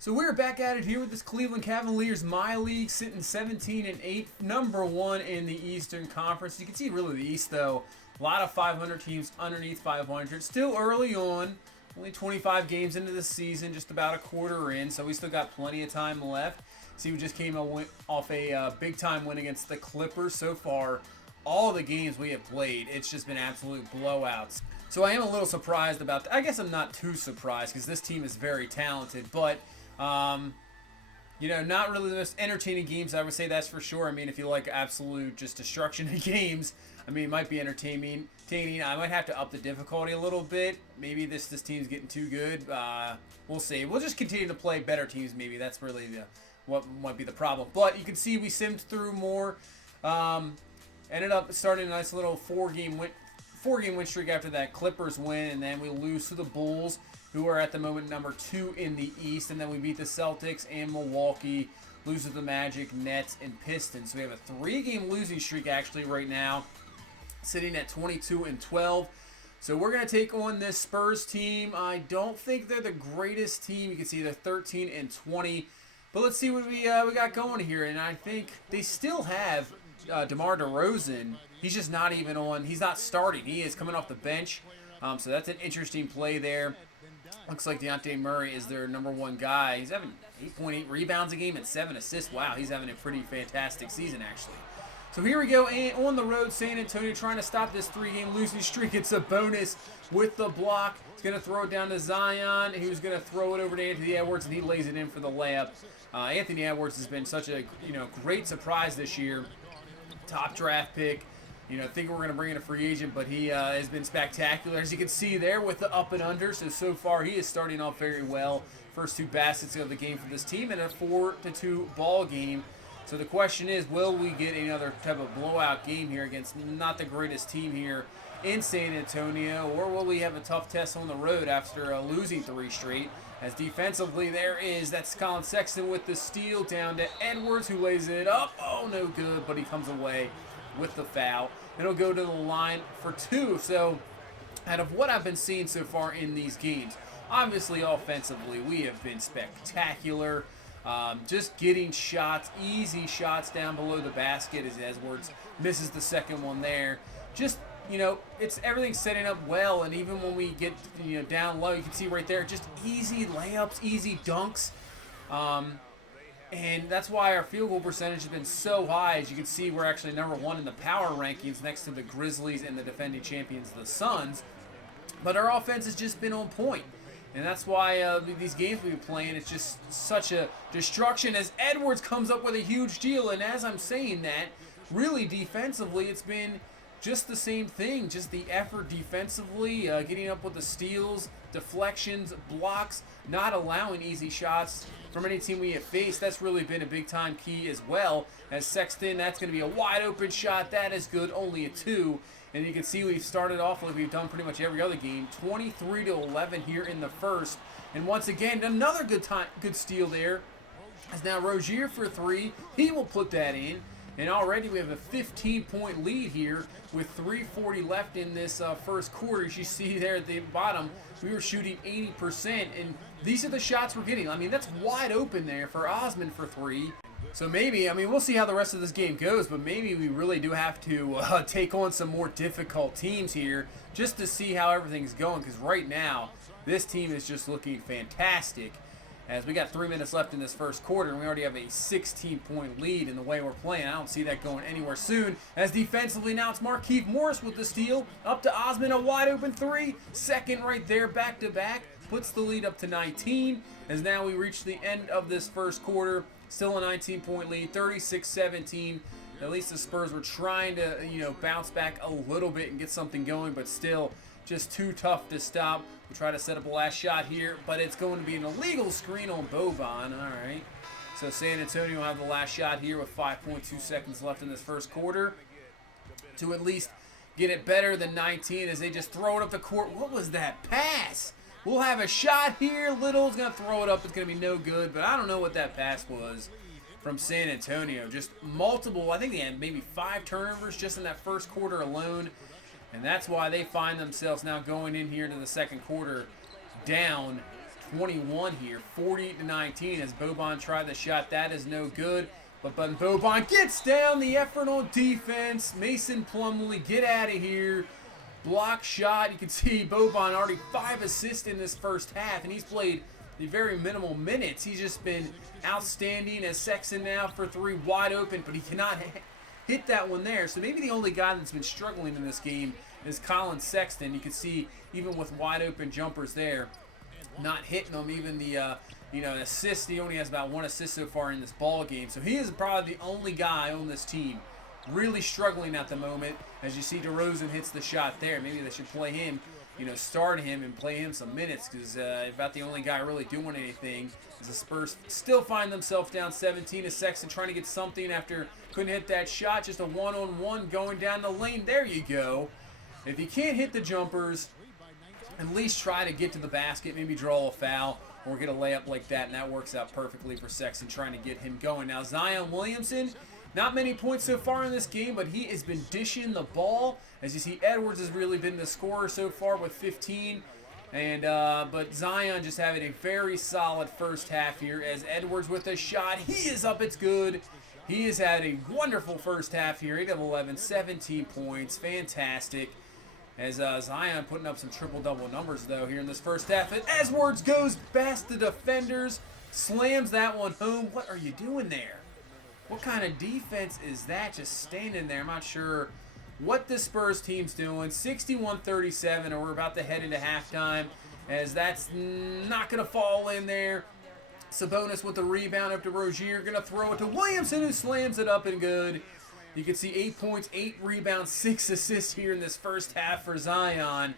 So we're back at it here with this Cleveland Cavaliers MyLeague sitting 17-8, number one in the Eastern Conference. You can see really the East though, a lot of 500 teams underneath 500. Still early on, only 25 games into the season, just about a quarter in, so we still got plenty of time left. See, we just came off a big time win against the Clippers. So far, all the games we have played, it's just been absolute blowouts. So I am a little surprised about that. I guess I'm not too surprised because this team is very talented, but not really the most entertaining games, I would say, that's for sure. I mean, if you like absolute just destruction of games, I mean, it might be entertaining. I might have to up the difficulty a little bit. Maybe this team's getting too good. We'll see. We'll just continue to play better teams, maybe. That's really what might be the problem. But you can see we simmed through more. Ended up starting a nice little four-game win streak after that Clippers win, and then we lose to the Bulls, who are at the moment number 2 in the East, and then we beat the Celtics and Milwaukee, lose to the Magic, Nets, and Pistons. So we have a 3-game losing streak actually right now, sitting at 22-12. So we're going to take on this Spurs team. I don't think they're the greatest team. You can see they're 13-20. But let's see what we got going here. And I think they still have DeMar DeRozan. He's just not even on. He's not starting. He is coming off the bench. So that's an interesting play there. Looks like Dejounte Murray is their number one guy. He's having 8.8 rebounds a game and 7 assists. Wow, he's having a pretty fantastic season, actually. So here we go, and on the road, San Antonio trying to stop this 3-game losing streak. It's a bonus with the block. He's going to throw it down to Zion. He was going to throw it over to Anthony Edwards, and he lays it in for the layup. Anthony Edwards has been such a great surprise this year. Top draft pick. Thinking we're going to bring in a free agent, but he has been spectacular. As you can see there with the up and under, so far he is starting off very well. First 2 baskets of the game for this team and a 4-2 ball game. So the question is, will we get another type of blowout game here against not the greatest team here in San Antonio, or will we have a tough test on the road after losing 3 straight? As defensively that's Colin Sexton with the steal down to Edwards, who lays it up. Oh, no good, but he comes away with the foul. It'll go to the line for 2. So out of what I've been seeing so far in these games, obviously offensively we have been spectacular. Just getting shots, easy shots down below the basket as Edwards misses the second one there. Just, it's everything's setting up well, and even when we get, down low, you can see right there, just easy layups, easy dunks. And that's why our field goal percentage has been so high. As you can see, we're actually number 1 in the power rankings next to the Grizzlies and the defending champions, the Suns. But our offense has just been on point. And that's why these games we've been playing, it's just such a destruction as Edwards comes up with a huge deal. And as I'm saying that, really defensively, it's been just the same thing. Just the effort defensively, getting up with the steals, deflections, blocks, not allowing easy shots from any team we have faced. That's really been a big-time key as well. As Sexton, that's going to be a wide-open shot. That is good, only a 2. And you can see we've started off like we've done pretty much every other game, 23-11 here in the first. And once again, another good steal there. As now Rozier for 3. He will put that in. And already we have a 15-point lead here with 3:40 left in this first quarter. As you see there at the bottom, we were shooting 80%, and these are the shots we're getting. I mean, that's wide open there for Osman for 3. So maybe, we'll see how the rest of this game goes, but maybe we really do have to take on some more difficult teams here just to see how everything's going, because right now, this team is just looking fantastic. As we got 3 minutes left in this first quarter, and we already have a 16-point lead in the way we're playing. I don't see that going anywhere soon. As defensively now, it's Markieff Morris with the steal. Up to Osman, a wide-open 3. Second right there, back-to-back. Puts the lead up to 19. As now we reach the end of this first quarter. Still a 19-point lead, 36-17. At least the Spurs were trying to, bounce back a little bit and get something going, but still just too tough to stop. We'll try to set up a last shot here, but it's going to be an illegal screen on Boban. All right. So San Antonio will have the last shot here with 5.2 seconds left in this first quarter to at least get it better than 19 as they just throw it up the court. What was that pass? We'll have a shot here. Little's going to throw it up. It's going to be no good, but I don't know what that pass was from San Antonio. Just multiple, I think they had maybe 5 turnovers just in that first quarter alone. And that's why they find themselves now going in here into the second quarter down 21 here, 48-19 as Boban tried the shot. That is no good. But Boban gets down, the effort on defense. Mason Plumlee, get out of here. Block shot. You can see Boban already 5 assists in this first half, and he's played the very minimal minutes. He's just been outstanding as Sexton now for 3 wide open, but he cannot hit that one there. So maybe the only guy that's been struggling in this game is Colin Sexton. You can see even with wide open jumpers there, not hitting them. Even the assist, he only has about 1 assist so far in this ball game. So he is probably the only guy on this team really struggling at the moment. As you see, DeRozan hits the shot there. Maybe they should play him, start him and play him some minutes, because about the only guy really doing anything is the Spurs still find themselves down 17 as Sexton trying to get something after couldn't hit that shot. Just a one-on-one going down the lane. There you go. If you can't hit the jumpers, at least try to get to the basket, maybe draw a foul or get a layup like that, and that works out perfectly for Sexton trying to get him going. Now Zion Williamson, not many points so far in this game, but he has been dishing the ball. As you see, Edwards has really been the scorer so far with 15. But Zion just having a very solid first half here as Edwards with a shot. He is up, it's good. He has had a wonderful first half here. 8 of 11, 17 points, fantastic. As Zion putting up some triple-double numbers, though, here in this first half. And Edwards goes past the defenders, slams that one home. What are you doing there? What kind of defense is that, just standing there? I'm not sure what the Spurs team's doing. 61-37, and we're about to head into halftime, as that's not going to fall in there. Sabonis with the rebound up to Rozier. Going to throw it to Williamson, who slams it up and good. You can see 8 points, 8 rebounds, 6 assists here in this first half for Zion.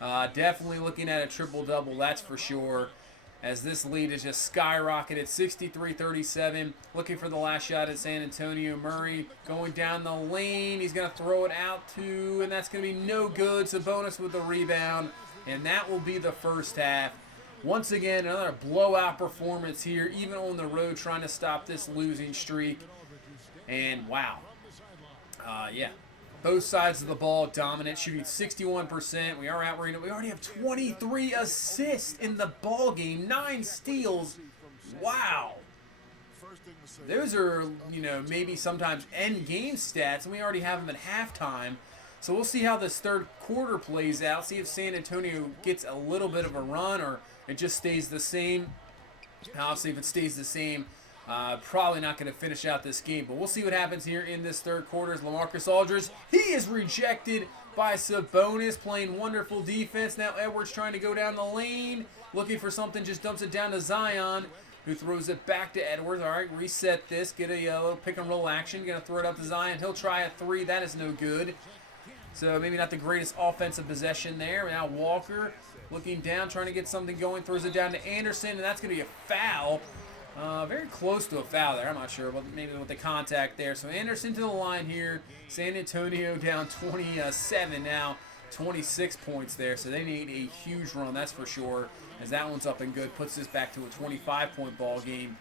Definitely looking at a triple-double, that's for sure, as this lead is just skyrocketed. 63-37. Looking for the last shot at San Antonio. Murray going down the lane. He's going to throw it out to, and that's going to be no good. Sabonis with the rebound, and that will be the first half. Once again, another blowout performance here, even on the road, trying to stop this losing streak. And wow. Both sides of the ball dominant, shooting 61%. We already have 23 assists in the ball game, 9 steals. Wow. Those are, maybe sometimes end game stats, and we already have them at halftime. So we'll see how this third quarter plays out. See if San Antonio gets a little bit of a run or it just stays the same. Obviously, if it stays the same, probably not going to finish out this game, but we'll see what happens here in this third quarter. As LaMarcus Aldridge, he is rejected by Sabonis, playing wonderful defense. Now Edwards trying to go down the lane, looking for something, just dumps it down to Zion, who throws it back to Edwards. All right, reset this, get a little pick and roll action. Going to throw it up to Zion. He'll try a 3. That is no good. So maybe not the greatest offensive possession there. Now Walker looking down, trying to get something going, throws it down to Anderson, and that's going to be a foul. Very close to a foul there. I'm not sure, but maybe with the contact there. So Anderson to the line here. San Antonio down 27 now, 26 points there. So they need a huge run, that's for sure, as that one's up and good. Puts this back to a 25-point ball game.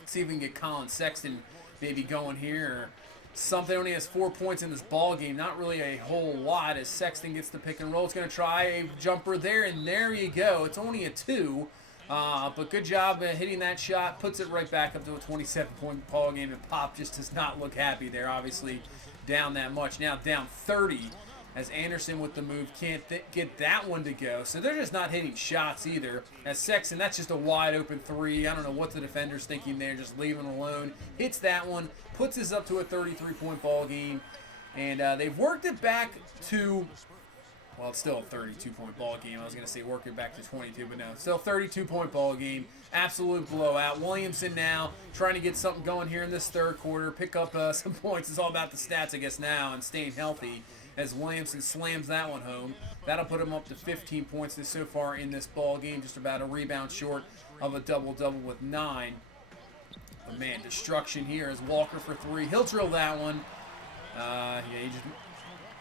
Let's see if we can get Colin Sexton maybe going here. Something. Only has 4 points in this ball game. Not really a whole lot as Sexton gets the pick and roll. It's going to try a jumper there, and there you go. It's only a 2. But good job hitting that shot. Puts it right back up to a 27-point ball game, and Pop just does not look happy there. Obviously down that much. Now down 30 as Anderson with the move can't get that one to go. So they're just not hitting shots either. As Sexton, that's just a wide open 3. I don't know what the defender's thinking there. Just leave him alone. Hits that one. Puts us up to a 33-point ball game. And they've worked it back to... Well, it's still a 32-point ball game. I was going to say work it back to 22, but no. Still 32-point ball game. Absolute blowout. Williamson now trying to get something going here in this third quarter. Pick up some points. It's all about the stats, I guess, now and staying healthy as Williamson slams that one home. That'll put him up to 15 points so far in this ball game. Just about a rebound short of a double-double with 9. But, man, destruction here as Walker for 3. He'll drill that one.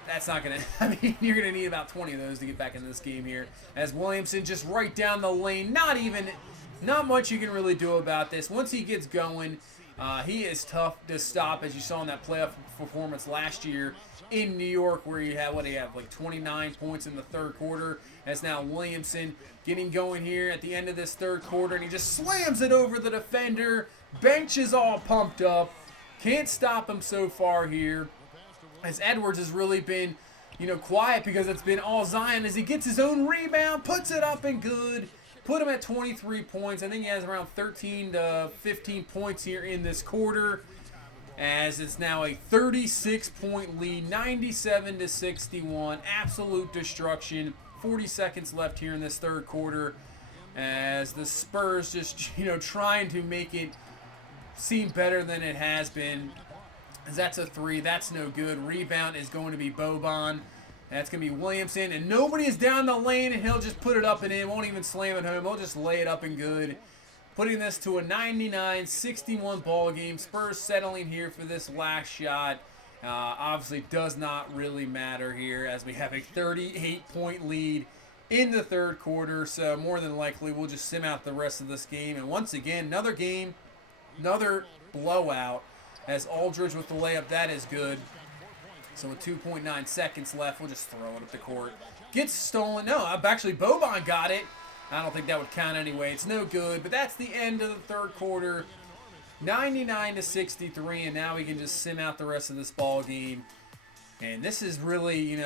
That's not going to, I mean, you're going to need about 20 of those to get back into this game here. As Williamson just right down the lane. Not much you can really do about this. Once he gets going, He is tough to stop, as you saw in that playoff performance last year in New York, where he had, like 29 points in the third quarter. As now Williamson getting going here at the end of this third quarter, and he just slams it over the defender. Bench is all pumped up. Can't stop him so far here, as Edwards has really been, quiet, because it's been all Zion as he gets his own rebound, puts it up and good. Put him at 23 points. I think he has around 13 to 15 points here in this quarter, as it's now a 36-point lead, 97 to 61. Absolute destruction. 40 seconds left here in this third quarter, as the Spurs just, trying to make it seem better than it has been. As that's a three. That's no good. Rebound is going to be Boban. That's going to be Williamson, and nobody is down the lane, and he'll just put it up and in. Won't even slam it home. He'll just lay it up and good. Putting this to a 99-61 ball game. Spurs settling here for this last shot. Obviously does not really matter here, as we have a 38-point lead in the third quarter. So more than likely we'll just sim out the rest of this game. And once again, another game, another blowout, as Aldridge with the layup. That is good. So with 2.9 seconds left, we'll just throw it up the court. Gets stolen. No, actually Boban got it. I don't think that would count anyway. It's no good. But that's the end of the third quarter. 99 to 63, and now we can just sim out the rest of this ball game. And this is really,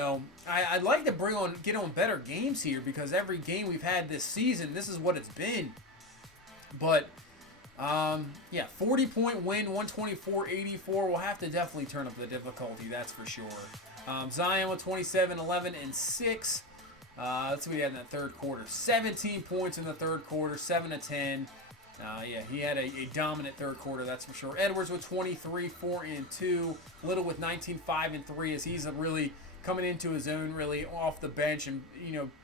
I'd like to get on better games here, because every game we've had this season, this is what it's been. But 40-point win, 124-84. We'll have to definitely turn up the difficulty, that's for sure. Zion with 27, 11, and 6. That's what he had in that third quarter. 17 points in the third quarter, 7 to 10. He had a dominant third quarter, that's for sure. Edwards with 23, 4, and 2. Little with 19, 5, and 3, as he's really coming into his own, really off the bench, and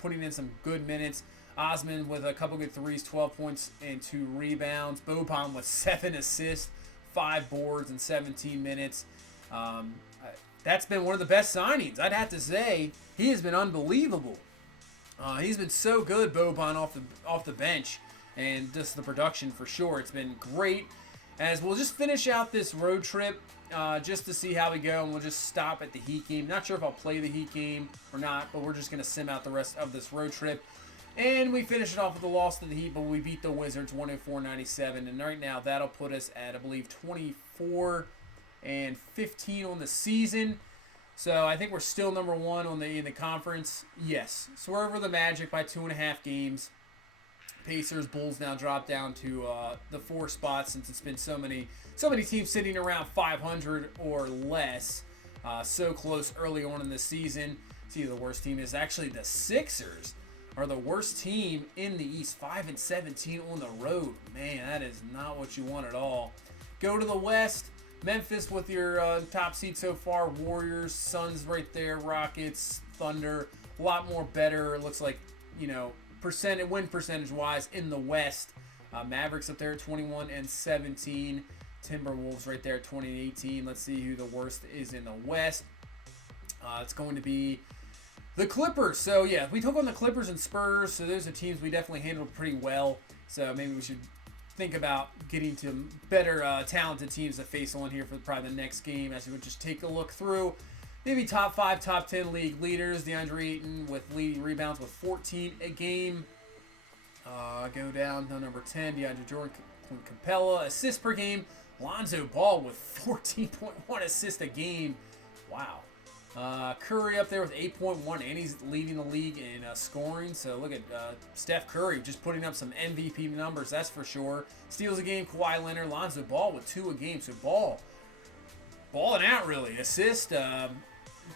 putting in some good minutes. Osman with a couple good threes, 12 points and 2 rebounds. Boban with 7 assists, 5 boards in 17 minutes. That's been one of the best signings, I'd have to say. He has been unbelievable. He's been so good, Boban, off the bench, and just the production for sure. It's been great. As we'll just finish out this road trip just to see how we go, and we'll just stop at the Heat game. Not sure if I'll play the Heat game or not, but we're just going to sim out the rest of this road trip. And we finish it off with a loss to the Heat, but we beat the Wizards 104-97. And right now, that'll put us at, I believe, 24 and 15 on the season. So I think we're still number one in the conference. Yes. So we're over the Magic by 2.5 games. Pacers, Bulls now drop down to the 4 spots, since it's been so many teams sitting around 500 or less. So close early on in the season. See, the worst team is actually the Sixers. Are the worst team in the East, 5-17 on the road. Man, that is not what you want at all. Go to the West. Memphis with your top seed so far. Warriors, Suns right there. Rockets, Thunder. A lot more better. It looks like, win percentage-wise in the West. Mavericks up there at 21-17. Timberwolves right there at 20-18. Let's see who the worst is in the West. It's going to be the Clippers. So, yeah, we took on the Clippers and Spurs, so those are teams we definitely handled pretty well. So maybe we should think about getting to better talented teams to face on here for probably the next game, as we would just take a look through. Maybe top 5, top 10 league leaders. DeAndre Ayton with leading rebounds with 14 a game. Go down to number 10, DeAndre Jordan, Clint Capella. Assists per game. Lonzo Ball with 14.1 assists a game. Wow. Curry up there with 8.1, and he's leading the league in scoring. So look at Steph Curry just putting up some MVP numbers, that's for sure. Steals a game, Kawhi Leonard. Lonzo Ball with 2 a game. So balling out, really. Assist,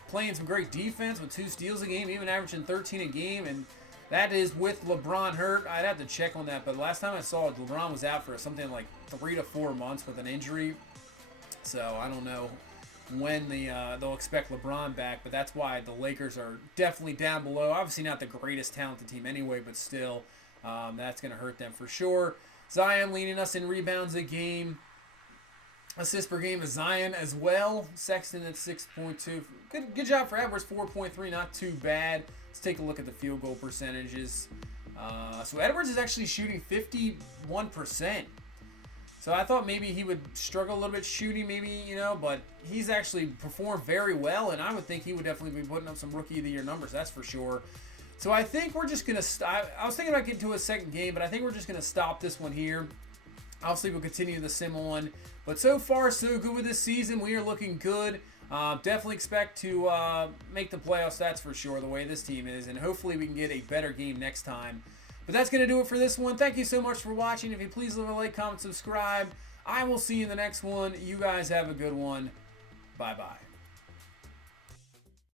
playing some great defense with 2 steals a game, even averaging 13 a game. And that is with LeBron hurt. I'd have to check on that, but last time I saw it, LeBron was out for something like 3 to 4 months with an injury. So I don't know when they'll expect LeBron back, but that's why the Lakers are definitely down below. Obviously not the greatest talented team anyway, but still, that's going to hurt them for sure. Zion leading us in rebounds a game. Assists per game is Zion as well. Sexton at 6.2. Good job for Edwards, 4.3, not too bad. Let's take a look at the field goal percentages. So Edwards is actually shooting 51%. So I thought maybe he would struggle a little bit shooting, maybe, but he's actually performed very well, and I would think he would definitely be putting up some Rookie of the Year numbers, that's for sure. So I think we're just going to I was thinking about getting to a second game, but I think we're just going to stop this one here. Obviously, we'll continue the sim on. But so far, so good with this season. We are looking good. Definitely expect to make the playoffs, that's for sure, the way this team is. And hopefully we can get a better game next time. But that's going to do it for this one. Thank you so much for watching. If you please leave a like, comment, subscribe. I will see you in the next one. You guys have a good one. Bye-bye.